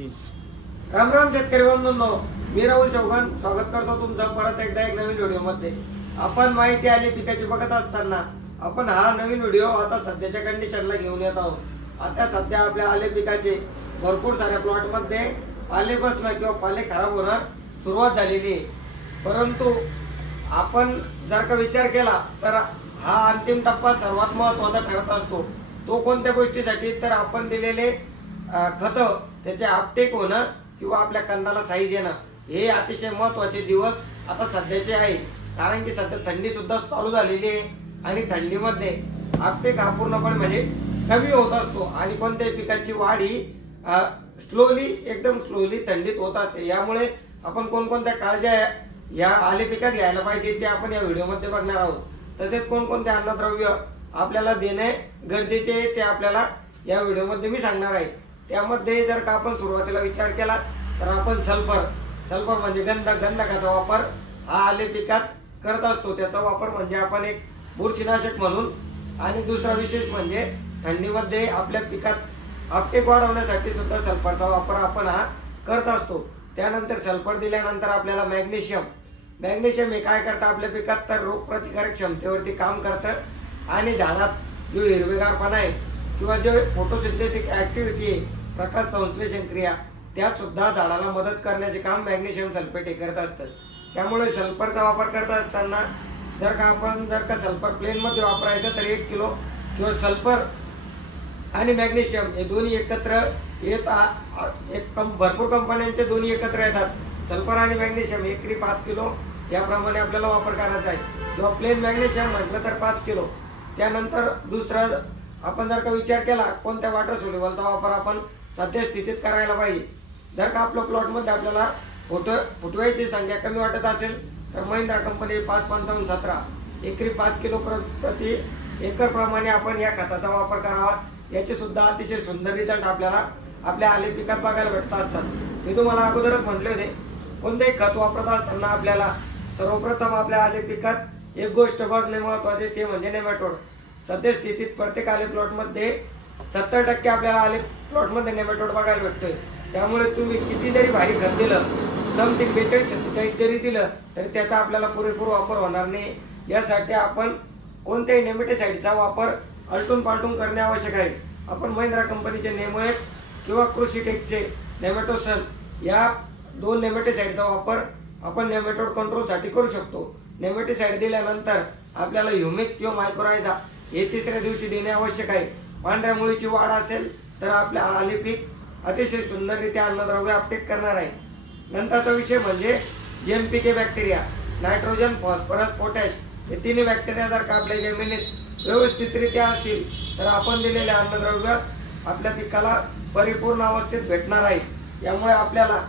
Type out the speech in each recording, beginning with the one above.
राम राम शेतकरी बंधूंनो, मी राहुल चौहान स्वागत करतो तुमचं परत एकदा एक नवीन व्हिडिओ मध्ये। आपण माहिती आली पिकाची बघत असताना आपण हा नवीन व्हिडिओ आता सध्याच्या कंडिशनला घेऊन येत आहोत। आता सध्या आपल्या आले पिकाचे भरपूर साऱ्या प्लॉट मध्ये पाले बसणं किंवा पाले खराब होणं सुरुवात झालेली आहे, परंतु आपण जर का विचार केला तर हा अंतिम टप्पा सर्वात महत्त्वाचा ठरत असतो। तो कोणत्या गोष्टीसाठी तर आपण दिलेले खत त्याचे अपटेक होणं किंवा आपल्या कंदाला साईज येणं हे अतिशय महत्त्वाचे दिवस आता सध्याचे आहे। कारण की सध्या थंडी सुद्धा चालू झालेली आहे आणि थंडीमध्ये अपटेक हा पूर्णपणे म्हणजे कमी होत असतो आणि कोणत्याही पिकाची वाढ ही एकदम स्लोली थंडीत होत असते। यामुळे आपण कोणकोणत्या काळज्या या आले पिकात घ्यायला पाहिजे ते आपण या व्हिडिओमध्ये बघणार आहोत। तसेच कोणकोणते अन्नद्रव्य आपल्याला देणे गरजेचे आहे ते आपल्याला या व्हिडिओमध्ये मी सांगणार आहे। त्यामध्ये जर का आपण सुरुवातीला विचार केला तर आपण सल्फर म्हणजे गंधकाचा वापर हा आले पिकात करत असतो। त्याचा वापर म्हणजे आपण एक बुरशीनाशक म्हणून आणि दुसरा विशेष म्हणजे थंडीमध्ये आपल्या पिकात अपटेक वाढवण्यासाठी सुद्धा सल्फरचा वापर आपण हा करत असतो। त्यानंतर सल्फर दिल्यानंतर आपल्याला मॅग्नेशियम हे काय करतं आपल्या पिकात तर रोगप्रतिकारक क्षमतेवरती काम करतं आणि झाडात जो हिरवेगारपणा आहे किंवा जो फोटोसिंथेसिस ऍक्टिव्हिटी आहे प्रकाश संश्लेषण क्रिया त्यात सुद्धा झाडाला मदत करण्याचे काम मॅग्नेशियम सल्फेट हे करत असतं। त्यामुळे सल्फरचा वापर करत असताना जर का सल्फर प्लेन मध्ये वापरायचं तर 1 किलो किंवा सल्फर आणि मॅग्नेशियम हे दोन्ही एकत्र भरपूर कंपन्यांचे दोन्ही एकत्र येतात। सल्फर आणि मॅग्नेशियम एकरी 5 किलो याप्रमाणे आपल्याला वापर करायचा आहे किंवा प्लेन मॅग्नेशियम म्हटलं तर 5 किलो। त्यानंतर दुसरं आपण जर का विचार केला कोणत्या वॉटर सोल्युबलचा वापर आपण सध्या स्थितीत करायला पाहिजे। जर का आपल्या प्लॉटमध्ये आपल्याला फुटव्याची संख्या कमी वाटत असेल तर महिंद्रा कंपनी 55517 एकरी 5 किलो प्रति एकर प्रमाणे आपण या खताचा वापर करावा। याचे सुद्धा अतिशय सुंदर रिझल्ट आपल्याला आपल्या आले पिकात बघायला भेटत असतात। मी तुम्हाला अगोदरच म्हटले होते कोणतेही खत वापरत असताना आपल्याला सर्वप्रथम आपल्या आले पिकात एक गोष्ट बघणे महत्त्वाचे ते म्हणजे नेमॅटोड। सध्या स्थितीत प्रत्येक आले प्लॉटमध्ये 70% आपल्याला आले प्लॉटमध्ये नेमॅटोड बघायला भेटतोय। त्यामुळे तुम्ही किती जरी भारी खत दिलं समथिंग 42-47 जरी दिलं तरी त्याचा आपल्याला पुरेपूर वापर होणार नाही। यासाठी आपण कोणत्याही नेमॅटिसाइडचा वापर आलटून पालटून करणे आवश्यक आहे। आपण महिंद्रा कंपनीचे नेमोएक्स किंवा कृषीटेकचे नेमॅटोसन या 2 नेमॅटिसाइडचा वापर आपण नेमॅटोड कंट्रोलसाठी करू शकतो। नेमॅटिसाइड दिल्यानंतर आपल्याला ह्युमिक किंवा मायक्रोरायझा हे 3ऱ्या दिवशी देणे आवश्यक आहे। पांढऱ्या मुळीची वाढ असेल तर आपल्या आले पीक अतिशय सुंदररित्या अन्नद्रव्य अपटेक करणार आहे। नंतरचा विषय म्हणजे NPK bacteria, nitrogen, phosphorus, potash हे तिन्ही बॅक्टेरिया जर का आपल्या जमिनीत व्यवस्थितरित्या असतील तर आपण दिलेले अन्नद्रव्य आपल्या पिकाला परिपूर्ण अवस्थेत भेटणार आहे। यामुळे आपल्याला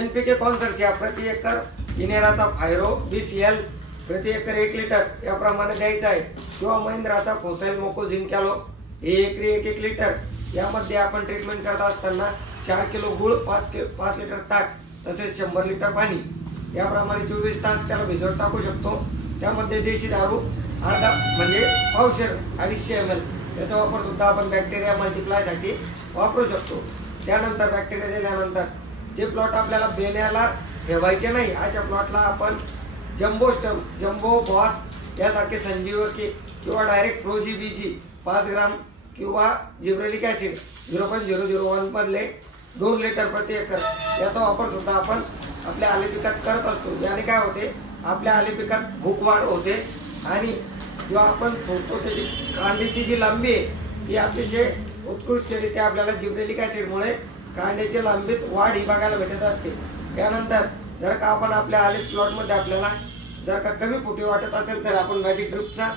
NPK कॉन्सर्शिया प्रति एकर इनेराचा फायरो BCL प्रति एकर 1 लिटर याप्रमाणे द्यायचा आहे किंवा महिंद्राचा फोसाईल मोको झिंकॅलो हे एकरी 1 लिटर। यामध्ये आपण ट्रीटमेंट करत असताना 4 किलो गुळ 5 लिटर ताक तसेच 100 लिटर पाणी याप्रमाणे 24 तास त्याला भिजवत टाकू शकतो। त्यामध्ये देशी दारू अर्धा म्हणजे पावशेर 250 ml याचा वापर सुद्धा आपण बॅक्टेरिया मल्टिप्लायसाठी वापरू शकतो। त्यानंतर बॅक्टेरिया दिल्यानंतर जे प्लॉट आपल्याला बेण्याला ठेवायचे नाही अशा प्लॉटला आपण जम्बो बॉस यासारखे संजीवकी किंवा डायरेक्ट प्रोजीबीजी 5 ग्राम किंवा जिब्रेलिक ॲसिड 0.001 मधले 2 लिटर प्रति एकर याचा वापर सुद्धा आपण आपल्या आले पिकात करत असतो। याने काय होते आपल्या आले पिकात भूक वाढ होते आणि जेव्हा आपण सोडतो त्याची कांड्याची जी लांबी आहे ती अतिशय उत्कृष्टरित्या आपल्याला जिब्रेलिक ॲसिडमुळे कांड्याची लांबीत वाढ ही बघायला भेटत असते। त्यानंतर जर का आपण आपल्या आले प्लॉटमध्ये आपल्याला जर का कमी फुटी वाटत असेल तर आपण मॅजिक ड्रिपचा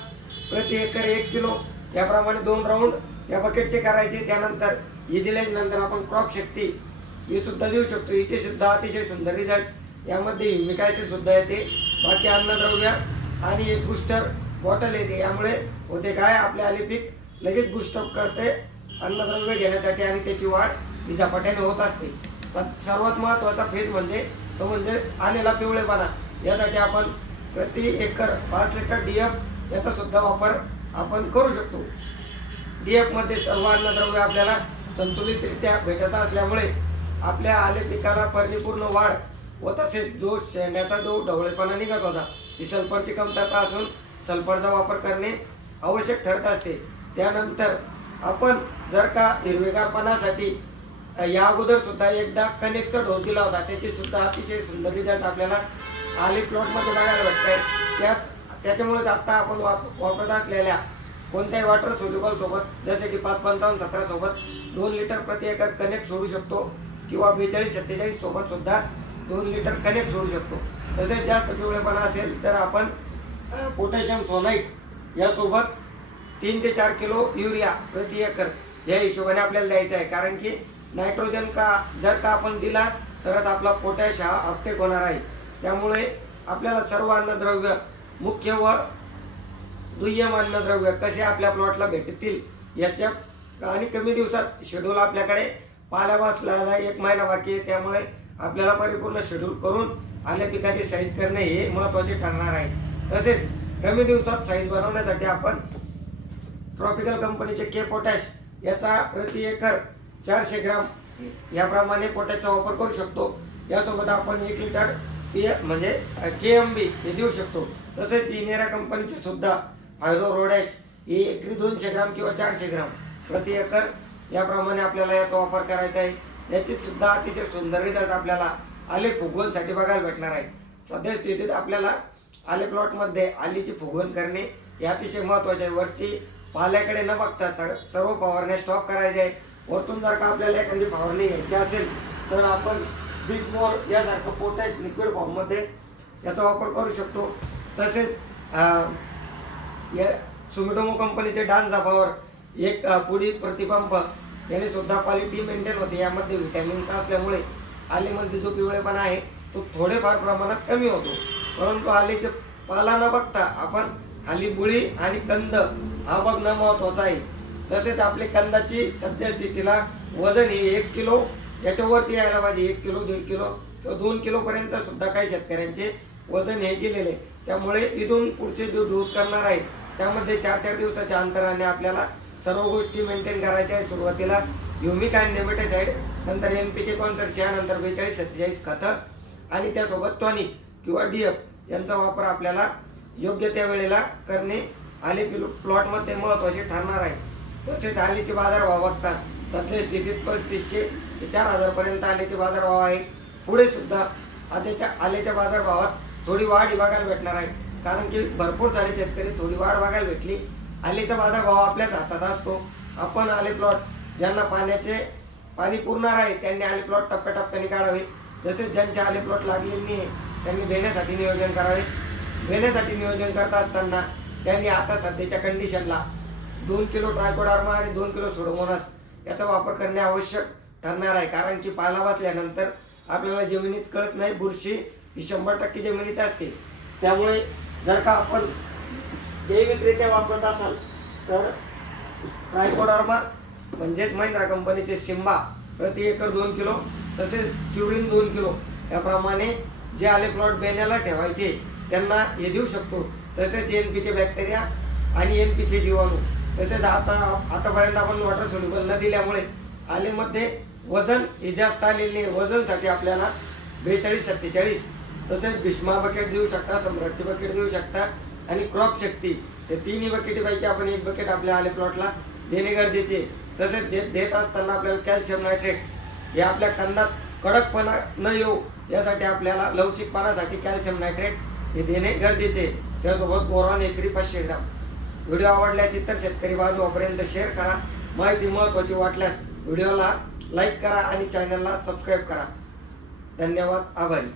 प्रति एकर 1 किलो याप्रमाणे 2 राऊंड या बकेटचे करायचे। त्यानंतर ही दिल्यानंतर आपण क्रॉप शक्ती ही सुद्धा देऊ शकतो। हिचे सुद्धा अतिशय सुंदर रिझल्ट यामध्ये ह्युमिक ॲसिड सुद्धा येते, बाकी अन्नद्रव्य आणि एक बूस्टर बॉटल येते। यामुळे होते काय आपल्या आले पीक लगेच बूस्टअप करते अन्नद्रव्य घेण्यासाठी आणि त्याची वाढ ही झपाट्याने होत असते। सर्वात महत्त्वाचा फेज म्हणजे तो म्हणजे आलेला पिवळेपणा। यासाठी आपण प्रति एकर 5 लिटर DF याचा सुद्धा वापर आपण करू शकतो। DF मध्ये सर्व अन्नद्रव्य आपल्याला संतुलितरित्या भेटत असल्यामुळे आपल्या आले पिकाला परिपूर्ण वाढ व तसेच जो शेंड्याचा जो ढवळेपणा निघत होता ती सल्फरची कमतरता असून सल्फरचा वापर करणे आवश्यक ठरत असते। त्यानंतर आपण जर का हिरवेगारपणासाठी या अगोदर सुद्धा एकदा कनेक्टचा डोस दिला होता, त्याची सुद्धा अतिशय सुंदर रिझल्ट आपल्याला आले प्लॉटमध्ये बघायला भेटत आहे। त्याच्यामुळेच आता आपण वापरत असलेल्या कोणत्याही वॉटर सोल्युबल सोबत जसे की 555-17 सोबत 2 लिटर प्रति एकर कनेक्ट सोडू शकतो किंवा 42-47 सोबत सुद्धा 2 लिटर कनेक्ट सोडू शकतो। तसेच जास्त पिवळेपणा असेल तर आपण पोटॅशियम सोनाइट यासोबत 3 ते 4 किलो युरिया प्रति एकर या हिशोबाने आपल्याला द्यायचं आहे। कारण की नायट्रोजन का जर का आपण दिला तरच आपला पोटॅश हा अपटेक होणार आहे। त्यामुळे आपल्याला सर्व अन्नद्रव्य मुख्य व दुय्यम अन्नद्रव्य कसे आपल्या प्लॉटला भेटतील याच्या आणि कमी दिवसात शेड्यूल आपल्याकडे पाला बसल्याला 1 महिना बाकी आहे। त्यामुळे आपल्याला परिपूर्ण शेड्यूल करून आल्या पिकाची साईज करणे हे महत्त्वाचे ठरणार आहे। तसेच कमी दिवसात साईज बनवण्यासाठी आपण ट्रॉपिकल कंपनीचे के पोटॅश याचा प्रति एकर 400 ग्राम याप्रमाणे पोटॅशचा वापर करू शकतो। यासोबत आपण 1 लिटर म्हणजे KMB हे देऊ शकतो। तसेच इनेरा कंपनीचे सुद्धा हायड्रोरोडॅश हे एकरी 200 ग्राम किंवा 400 ग्राम प्रति एकर याप्रमाणे आपल्याला याचा वापर करायचा आहे। याची सुद्धा अतिशय सुंदर रिझल्ट आपल्याला आले फुगवणसाठी बघायला भेटणार आहे। सध्या स्थितीत आपल्याला आले प्लॉटमध्ये आलीची फुगवण करणे हे अतिशय महत्त्वाचे आहे। वरती पाल्याकडे न बघता सर्व फवारण्या स्टॉप करायचे आहे। वरतून जर का आपल्याला एखादी फवारणी घ्यायची असेल तर आपण बिग मोर यासारखं पोटॅश लिक्विड फॉर्ममध्ये याचा वापर करू शकतो। तसेच या सुमिटोमो कंपनीचे डान्झा पॉवर एक पुडी प्रतिपंप याने सुद्धा क्वालिटी मेंटेन होते। यामध्ये व्हिटॅमिन्स असल्यामुळे आलेमध्ये जो पिवळेपणा आहे तो थोडेफार प्रमाणात कमी होतो। परंतु आलेचे पाला न बघता आपण खाली बुळी आणि कंद हा बघणं महत्त्वाचं आहे। तसेच आपली कंदाची सध्या स्थितीला वजन हे 1 किलो याच्यावरती यायला पाहिजे। 1 किलो 1.5 किलो किंवा 2 किलो पर्यंत सुद्धा काही शेतकऱ्यांचे वजन हे गेलेले। त्यामुळे इथून पुढचे जो डोस करणार आहे त्यामध्ये 4-4 दिवसाच्या अंतराने आपल्याला सर्व गोष्टी मेंटेन करायच्या आहे। सुरुवातीला ह्युमिक आणि नेमॅटिसाइड, नंतर NPK कॉन्सर्शिया, नंतर 42-47 खतं आणि त्यासोबत टॉनिक किंवा DF यांचा वापर आपल्याला योग्य त्या वेळेला करणे आले प्लॉटमध्ये महत्त्वाचे ठरणार आहे। तसेच आलेचे बाजारभाव बघता सध्या स्थितीत 3500 ते 4000 पर्यंत आलेचे बाजारभाव आहे। पुढे सुद्धा आलेच्या बाजारभावात थोडी वाढ बघायला भेटणार आहे। कारण की भरपूर सारे शेतकरी थोडी वाढ बघायला भेटली। आलेचा बाजारभाव आपल्याच हातात असतो। आपण आले प्लॉट ज्यांना पाणी पुरणार आहे त्यांनी आले प्लॉट टप्प्याटप्प्याने काढावे। तसेच ज्यांचे आले प्लॉट लागलेले नाही त्यांनी भेण्यासाठी नियोजन करावे। भेण्यासाठी नियोजन करत असताना त्यांनी आता सध्याच्या कंडिशनला 2 किलो ट्रायकोडर्मा आणि 2 किलो सुडोमोनास याचा वापर करणे आवश्यक ठरणार आहे। कारण की पाला बसल्यानंतर आपल्याला जमिनीत कळत नाही, बुरशी ही 100% जमिनीत असते। त्यामुळे जर का आपण जैविकरित्या वापरत असाल तर ट्रायकोडर्मा म्हणजेच महिंद्रा कंपनीचे सिम्बा प्रति एकर 2 किलो, तसेच क्युरिन 2 किलो याप्रमाणे जे आले प्लॉट बेण्याला ठेवायचे त्यांना हे देऊ शकतो। तसेच NPK बॅक्टेरिया आणि NPK जीवाणू। तसेच आतापर्यंत आपण वॉटर सोल्युबल न दिल्यामुळे आलेमध्ये वजन हे जास्त आलेले नाही। वजनसाठी आपल्याला 42-47 तसेच भीष्मा बकेट देऊ शकता, सम्राटची बकेट देऊ शकता आणि क्रॉप शक्ती हे तिन्ही बकेटीपैकी आपण 1 बकेट आपल्या आले प्लॉटला देणे गरजेचे। तसेच देत असताना आपल्याला कॅल्शियम नायट्रेट हे आपल्या कंदात कडकपणा न येऊ यासाठी आपल्याला लवचिकपणासाठी कॅल्शियम नायट्रेट हे देणे गरजेचे। त्यासोबत बोरॉन एकरी 500 ग्राम। व्हिडिओ आवडल्यास इतर शेतकरी बांधवांपर्यंत शेअर करा। माहिती महत्त्वाची वाटल्यास व्हिडिओला लाईक करा आणि चॅनलला सबस्क्राईब करा। धन्यवाद, आभारी।